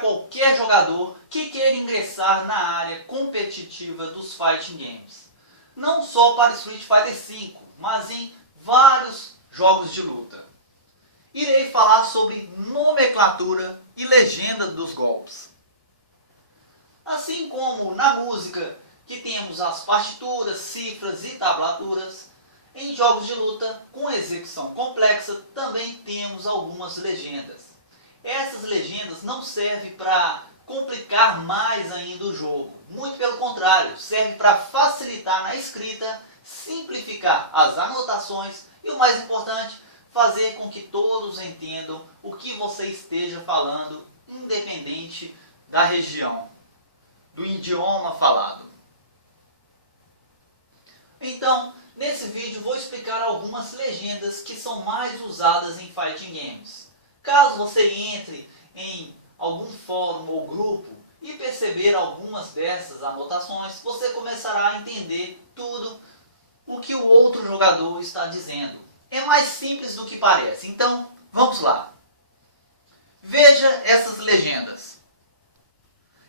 qualquer jogador que queira ingressar na área competitiva dos Fighting Games. Não só para Street Fighter V, mas em vários jogos de luta. Irei falar sobre nomenclatura e legenda dos golpes. Assim como na música, que temos as partituras, cifras e tablaturas, em jogos de luta com execução complexa também temos algumas legendas. Essas legendas não servem para complicar mais ainda o jogo. Muito pelo contrário, serve para facilitar na escrita, simplificar as anotações e o mais importante, fazer com que todos entendam o que você esteja falando, independente da região, do idioma falado. Então, nesse vídeo vou explicar algumas legendas que são mais usadas em Fighting Games. Caso você entre em algum fórum ou grupo e perceber algumas dessas anotações, você começará a entender tudo o que o outro jogador está dizendo. É mais simples do que parece, então vamos lá. Veja essas legendas.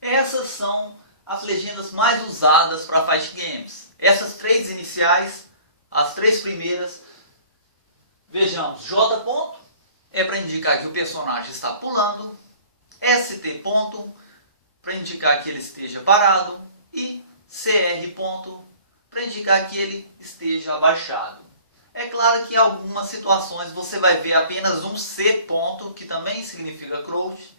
Essas são as legendas mais usadas para Fighting Games. Essas três iniciais, as três primeiras, vejamos, J ponto é para indicar que o personagem está pulando, ST ponto para indicar que ele esteja parado e CR ponto para indicar que ele esteja abaixado. É claro que em algumas situações você vai ver apenas um C ponto, que também significa crouch,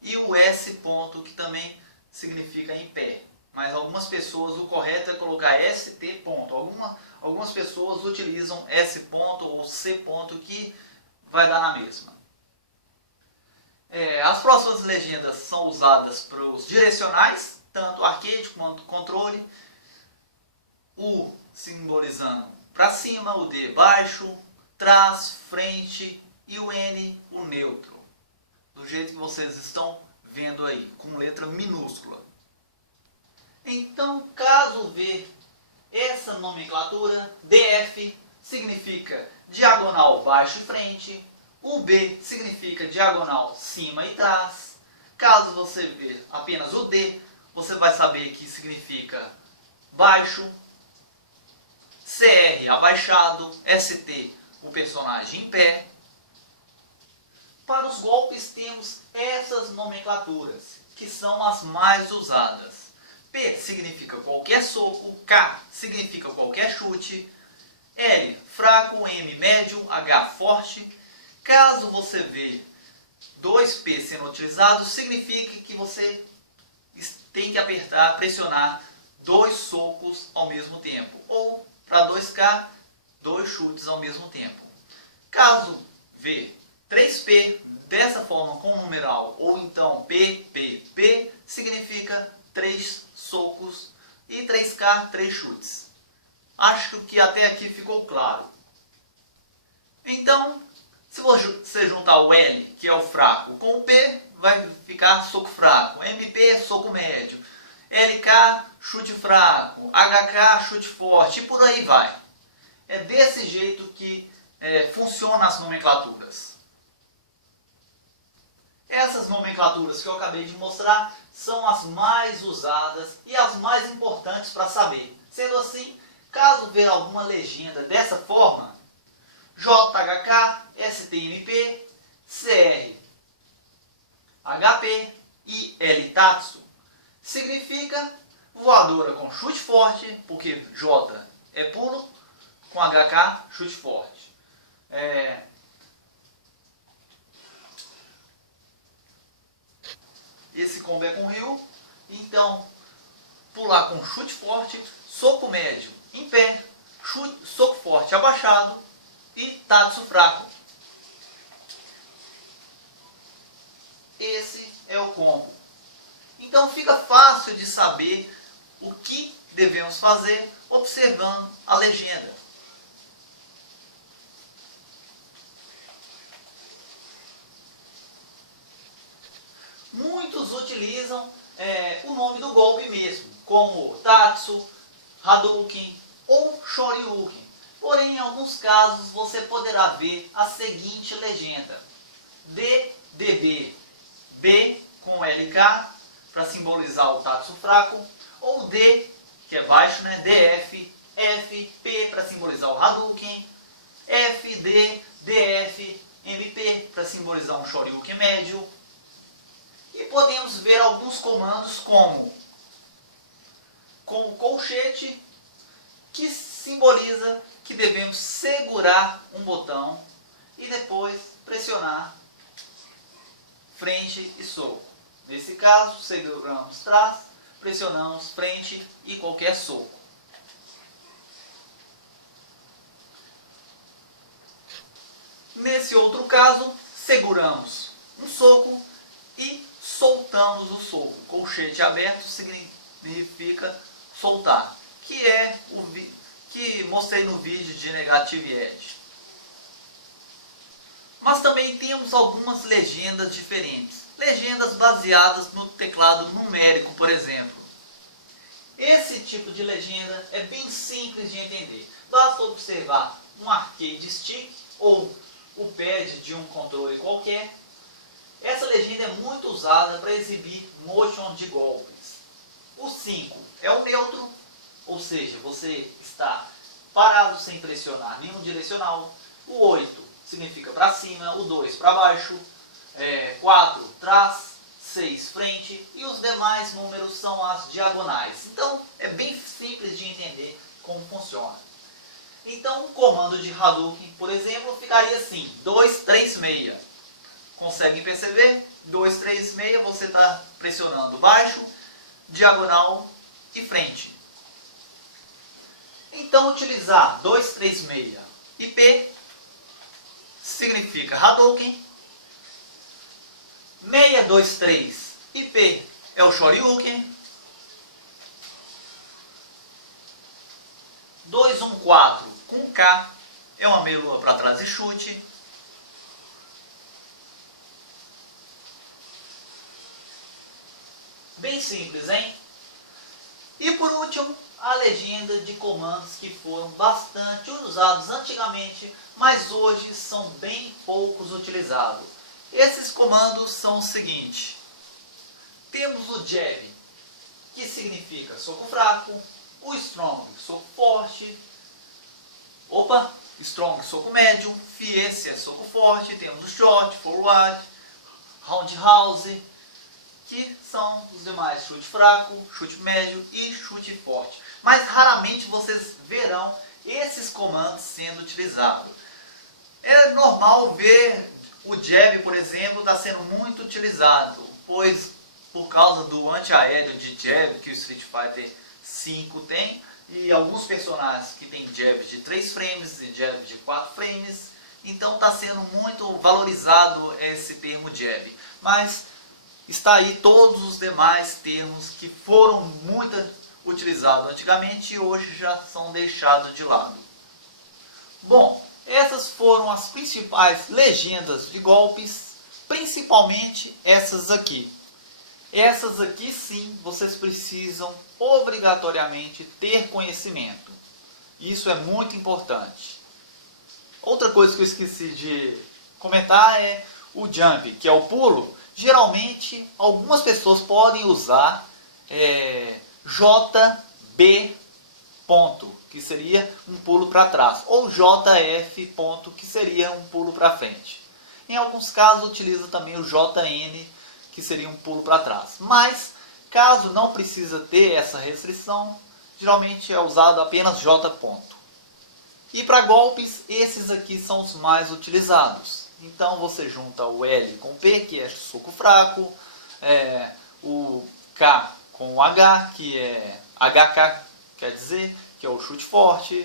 e o S ponto, que também significa em pé. Mas algumas pessoas, o correto é colocar ST ponto. Algumas pessoas utilizam S ponto ou C ponto, que vai dar na mesma. As próximas legendas são usadas para os direcionais, tanto arcade quanto controle. O simbolizando para cima, o D baixo, trás, frente e o N, o neutro. Do jeito que vocês estão vendo aí, com letra minúscula. Então, caso ver essa nomenclatura, DF significa diagonal baixo e frente, o B significa diagonal cima e trás. Caso você ver apenas o D, você vai saber que significa baixo, CR abaixado, ST o personagem em pé. Para os golpes temos essas nomenclaturas, que são as mais usadas. P significa qualquer soco, K significa qualquer chute, L fraco, M médio, H forte. Caso você vê 2P sendo utilizado, significa que você tem que apertar, pressionar 2 socos ao mesmo tempo. Ou para 2K, 2 chutes ao mesmo tempo. Caso vê 3P dessa forma com numeral, ou então PPP, significa 3 socos, e 3K, 3 chutes. Acho que até aqui ficou claro. Então, se você juntar o L, que é o fraco, com o P, vai ficar soco fraco. MP, soco médio. LK, chute fraco. HK, chute forte. E por aí vai. É desse jeito que funcionam as nomenclaturas. Essas nomenclaturas que eu acabei de mostrar são as mais usadas e as mais importantes para saber. Sendo assim, caso ver alguma legenda dessa forma, JHK, STMP, CR, HP e L-Tatsu, significa voadora com chute forte, porque J é pulo, com HK, chute forte. Esse combo é com Ryu, então pular com chute forte, soco médio em pé, soco forte abaixado e Tatsu fraco. Esse é o combo. Então fica fácil de saber o que devemos fazer observando a legenda. Muitos utilizam o nome do golpe mesmo, como Tatsu, Hadouken ou Shoryuken. Porém, em alguns casos você poderá ver a seguinte legenda: DDB, B, com LK para simbolizar o taco fraco, ou D, que é baixo, né? DF, F, P para simbolizar o Hadouken, F, D, DF, MP para simbolizar um Shoryuken médio. E podemos ver alguns comandos como com o colchete, que simboliza que devemos segurar um botão e depois pressionar frente e soco. Nesse caso, seguramos trás, pressionamos frente e qualquer soco. Nesse outro caso, seguramos um soco e soltamos o soco. Colchete aberto significa soltar, que é o que mostrei no vídeo de Negative Edge. Mas também temos algumas legendas diferentes. Legendas baseadas no teclado numérico, por exemplo. Esse tipo de legenda é bem simples de entender. Basta observar um arcade stick ou o pad de um controle qualquer. Essa legenda é muito usada para exibir motion de golpes. O 5 é o neutro, ou seja, você está parado sem pressionar nenhum direcional. O 8 significa para cima, o 2 para baixo, 4 trás, 6 frente e os demais números são as diagonais. Então é bem simples de entender como funciona. Então o comando de Hadouken, por exemplo, ficaria assim, 2, 3, 6. Conseguem perceber? 2, 3, 6, você está pressionando baixo, diagonal e frente. Então utilizar 2, 3, 6 e P significa Hadouken. 6, 2, 3 e P é o Shoryuken. 2, 1, 4 com K é uma meia lua para trás e chute. Bem simples, hein? E por último, a legenda de comandos que foram bastante usados antigamente, mas hoje são bem poucos utilizados. Esses comandos são o seguinte. Temos o Jab, que significa soco fraco, o Strong, soco forte, Strong, soco médio, Fierce é soco forte, temos o Short, Forward, Roundhouse, que são os demais, chute fraco, chute médio e chute forte. Mas raramente vocês verão esses comandos sendo utilizados. É normal ver o Jab, por exemplo, está sendo muito utilizado, pois por causa do antiaéreo de Jab que o Street Fighter V tem, e alguns personagens que tem Jab de 3 frames e Jab de 4 frames, então está sendo muito valorizado esse termo Jab. Mas está aí todos os demais termos que foram muito utilizados antigamente e hoje já são deixados de lado. Bom, essas foram as principais legendas de golpes, principalmente essas aqui. Essas aqui sim, vocês precisam obrigatoriamente ter conhecimento. Isso é muito importante. Outra coisa que eu esqueci de comentar é o jump, que é o pulo. Geralmente, algumas pessoas podem usar JB ponto, que seria um pulo para trás, ou JF ponto, que seria um pulo para frente. Em alguns casos, utiliza também o JN, que seria um pulo para trás. Mas, caso não precisa ter essa restrição, geralmente é usado apenas J ponto. E para golpes, esses aqui são os mais utilizados. Então você junta o L com o P, que é soco fraco, o K com o H, que é HK, quer dizer, que é o chute forte.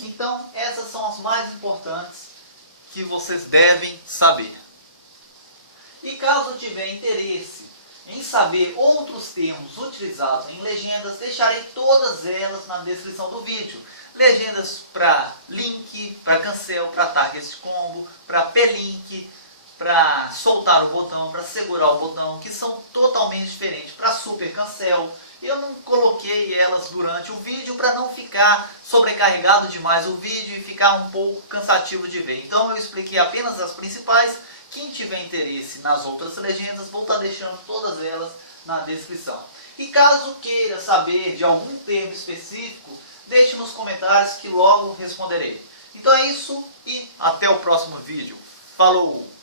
Então essas são as mais importantes que vocês devem saber. E caso tiver interesse em saber outros termos utilizados em legendas, deixarei todas elas na descrição do vídeo. Legendas para Link, para Cancel, para Target Combo, para P-Link, para soltar o botão, para segurar o botão, que são totalmente diferentes. Para Super Cancel, eu não coloquei elas durante o vídeo para não ficar sobrecarregado demais o vídeo e ficar um pouco cansativo de ver. Então eu expliquei apenas as principais Quem tiver interesse nas outras legendas, vou estar deixando todas elas na descrição. E caso queira saber de algum termo específico, deixe nos comentários que logo responderei. Então é isso e até o próximo vídeo. Falou!